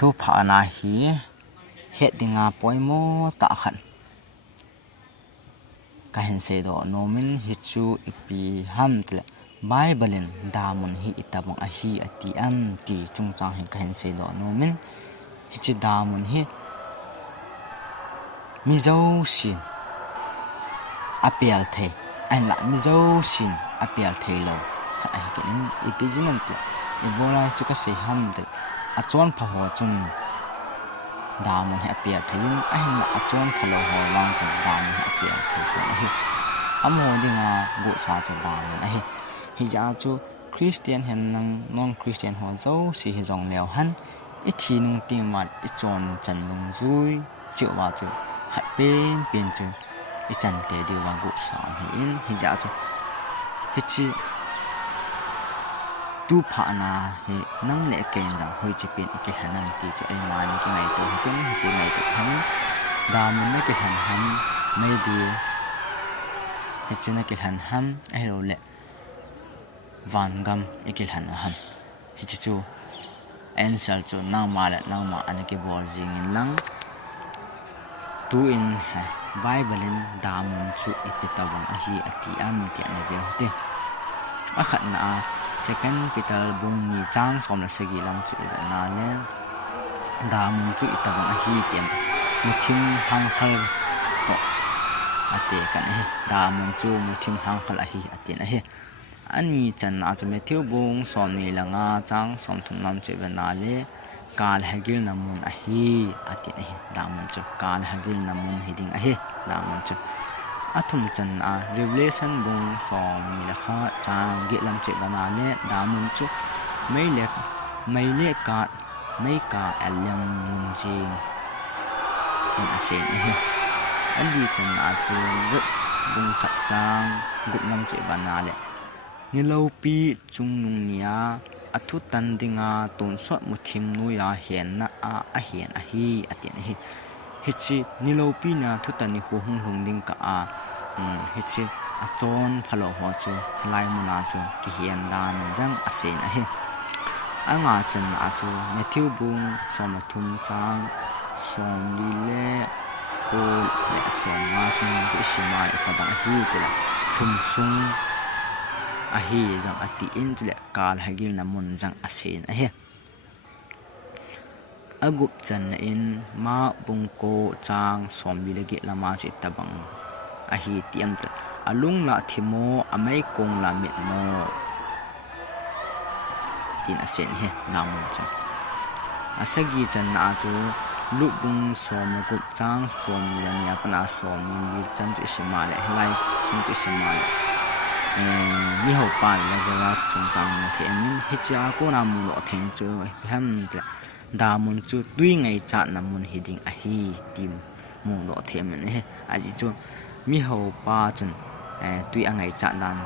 tu pha na hi he dinga poimo ta khan ka hen se do nomin hi chu ipi ham tle bible damun hi itabang a hi ati am ti chung chang hi ka hen se do nomin hi chi damun hi mi zo sin apel the an la mi zo sin apel the lo kha ai ke in ipijinan tle ibola chu ka se ham de a chon pha ho chun damun he apel thein a hin la a chon phalo ho wang chun damun he apel the ko hi amo dinga bu sa cha damun a hi ja chu christian hen nang non christian ho zo si hi jong leo han i thi nung ti mat i chon chan lung zui chu wa chu khat pen chu i chan te di wa gu sa hi in hi ja chu hi chi tu pha na he nang le ken jang hoi chi pin ke hanan ti chu ai ma ni ki ngai to tin hi chi ngai to han damun na ke han han mai di hi chu na ke han ham ai ro le van gam ikil han ham hi chu answer chu na ma an ke bol jing in lang tu in bible in damun chu ipitawan a hi ati am ti na ve hote a khat na second peter bung ni chang som la segi lam chu na le damun chu itawan a hi tiam muthim hang khal to ate kan hi damun chu muthim hang khal a hi ati na hi ani chan a chu Matthew bung som ni langa chang som thum nam che bana le kal hagil namun a hi ati hi damun chu kal hagil namun hiding a hi damun chu athum chan a revelation bung som ni la kha chang ge lam che bana le damun chu mai le ka alam mun jing ton a sen hi andi chan a chu just bung khat chang gut nam che bana le nilopi chungnung nia athu tan dinga ton so muthim nu ya hen na a hen a hi atin hi hichi nilopi na thu tan ni hu hung ding ka a hichi a chon phalo ho chu lai muna chu ki hian dan jang a se na hi anga chan a chu Matthew bung som thum chang som li le ko le som ma sung chu sima ta hi te la thum sung a hi jang ati in tle kal hagil namun jang asen a he agup chan in ma bung ko chang som bilagi lama chi tabang a hi tiam ta alung la thimo amai kong la mit mo tin asen he namun cha asagi chan na chu lu bung som gup chang som la nia pana som li chan chi sima le lai sung chi sima le mi ho pan Lazarus chung chang mo the min hi cha ko na mu lo theng chu ham da mun chu tui ngai cha na mun hiding a hi tim mu lo the min he aji chu mi ho pa chun tui angai cha dan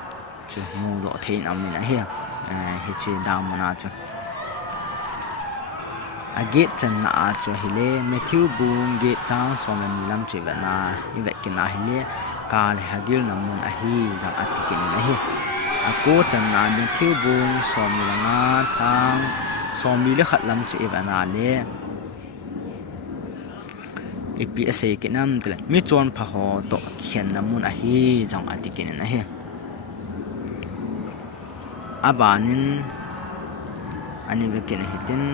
chu mu lo the na min a he hi chi da mu na chu age chan na a chu hile Matthew bung ge chang som ni lam che ba na i ve ki na hile kal hagil namun a hi jang atikin na hi ako chan na Matthew bung som langa chang som mi le khat lam che ba na le APSA kinam tle mi chon pha ho to khen namun a hi jang atikin na hi abanin ani ve ken hitin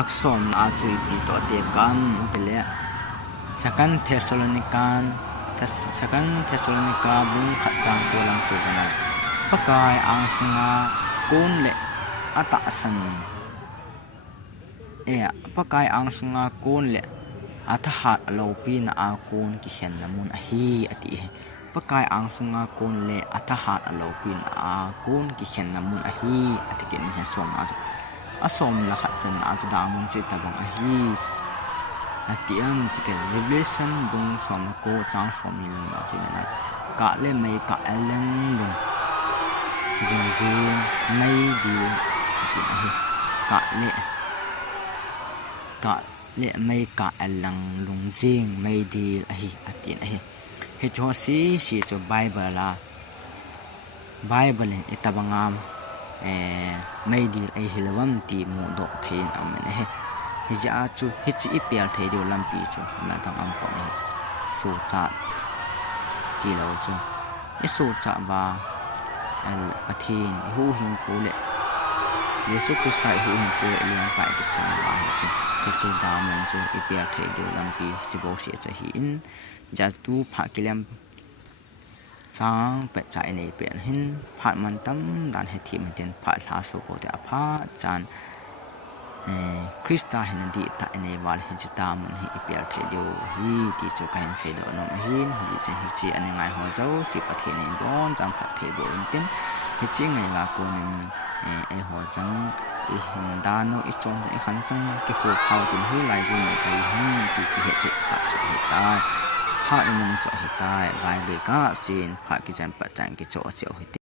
aksom na chui pi to te kan tele second Thessalonica bung khat chang ko lang chu na pakai ang sunga kon le ata san pakai ang sunga kon le atha hat lo pi na a kon ki hen namun a hi ati pakai ang sunga kon le atha hat lo pi na a kon ki hen namun a hi ati ken he som na asom la khat chan a chu da mun che ta bang a hi atiam tikel revelation bung som ko chang som ni lang chi na ka le mai ka aleng lung jing jing mai di ti a hi ka le mai ka aleng lung jing mai di a hi atin a hi he cho si chu bible la bible itabangam mai dil ai hilawam ti mu dok thein amane he hija chu hichi ipial thei dio lampi chu ma tang am pon he su cha ti lo chu isu cha ba al athin hu hing pole Yesu Christa hu hing pole leng pai ki sa wa he chu hichi da man chu ipial thei dio lampi chi bo se cha hi in ja tu pha kilam sang pe chai nei pe hin phat man tam dan he thi man ten phat la so ko te apha chan Krista hin di ta nei wal hi jita man hi ipial the dio hi ti chu kain se do no hin hi chen hi chi ani ngai ho zo si pathe nei bon jam phat the bo in ten hi chi ngai la ko nin ho jang i hin da no i chon i khan chang ke ho phau tin hu lai ju nei kai hin ti ti he che pha chu hi ta pha in mong cho hi ta vai ge ka sin pha ki jan pa chang ki cho che hi